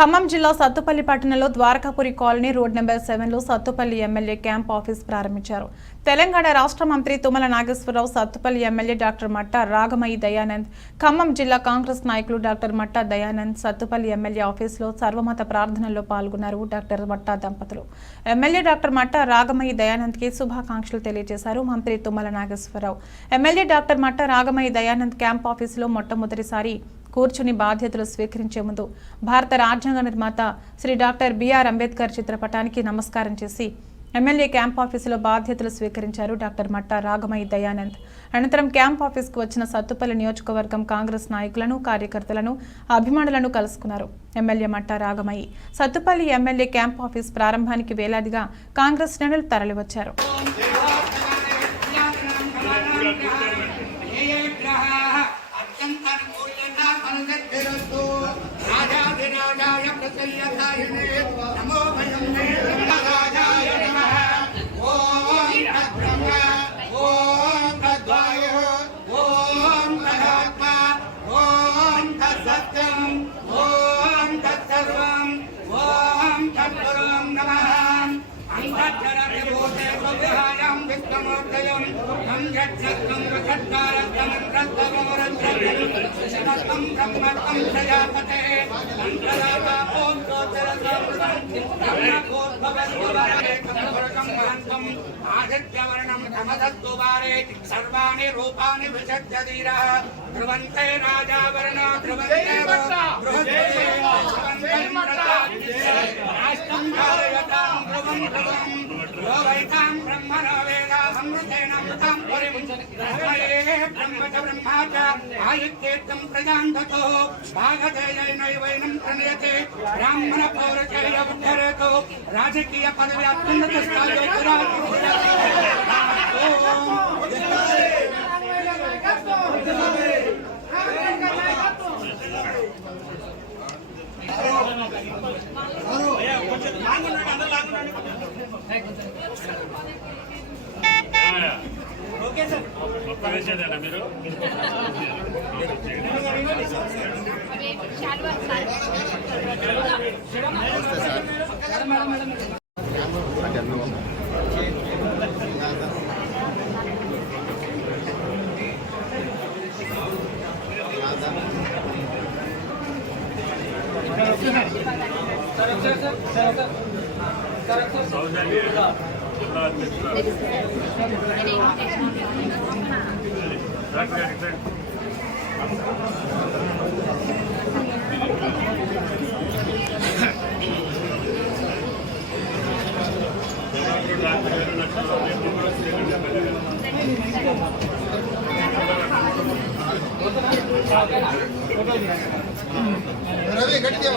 ఖమ్మం జిల్లా సత్తుపల్లి పట్టణంలో Dwarakapuri colony road number 7లో సత్తుపల్లి ఎమ్మెల్యే క్యాంప్ ఆఫీస్ ప్రారంభించారు. తెలంగాణ రాష్ట్ర మంత్రి తుమ్మల నాగేశ్వరరావు, సత్తుపల్లి ఎమ్మెల్యే డాక్టర్ మట్టా రాగమయి దయానంద్, ఖమ్మం జిల్లా కాంగ్రెస్ నాయకులు డాక్టర్ మట్టా దయానంద్ సత్తుపల్లి ఎమ్మెల్యే ఆఫీసులో సర్వమత ప్రార్థనల్లో పాల్గొన్నారు. డాక్టర్ మట్టా దంపతులు ఎమ్మెల్యే డాక్టర్ మట్టా రాగమయి దయానంద్కి శుభాకాంక్షలు తెలియజేశారు. మంత్రి Tummala Nageswararao MLA doctor Matta Ragamayi Dayanand camp ఆఫీసులో మొట్టమొదటిసారి కూర్చుని బాధ్యతలు స్వీకరించే ముందు భారత రాజ్యాంగ నిర్మాత శ్రీ డాక్టర్ బిఆర్ అంబేద్కర్ చిత్రపటానికి నమస్కారం చేసి ఎమ్మెల్యే క్యాంప్ ఆఫీసులో బాధ్యతలు స్వీకరించారు డాక్టర్ మట్టా రాగమయి దయానంద్. అనంతరం క్యాంప్ ఆఫీస్కు వచ్చిన సత్తుపల్లి నియోజకవర్గం కాంగ్రెస్ నాయకులను, కార్యకర్తలను, అభిమానులను కలుసుకున్నారు. ఎమ్మెల్యే మట్టా Ragamayi Sathupalli MLA camp office ప్రారంభానికి వేలాదిగా కాంగ్రెస్ శ్రేణులు తరలివచ్చారు. सर्वाणि रूपाणि विसर्जधीरः ध्रुवन्ते राजावरणो ध्रुवन्ते राष्ट्रं धारयतां ध्रुवं ध्रुवं यो वैतां ब्रह्मणो वेदामृतेन मृतां पुरीं ब्रह्म च ब्रह्मा च आयुक्तेत्तं प्रजां ततो भागधेयैनैवैनं प्रणयते ब्राह्मणपौरचय उद्धरतो राजकीय पदवी अत्युन्नतस्थायो మీరు రవి గట్టిగా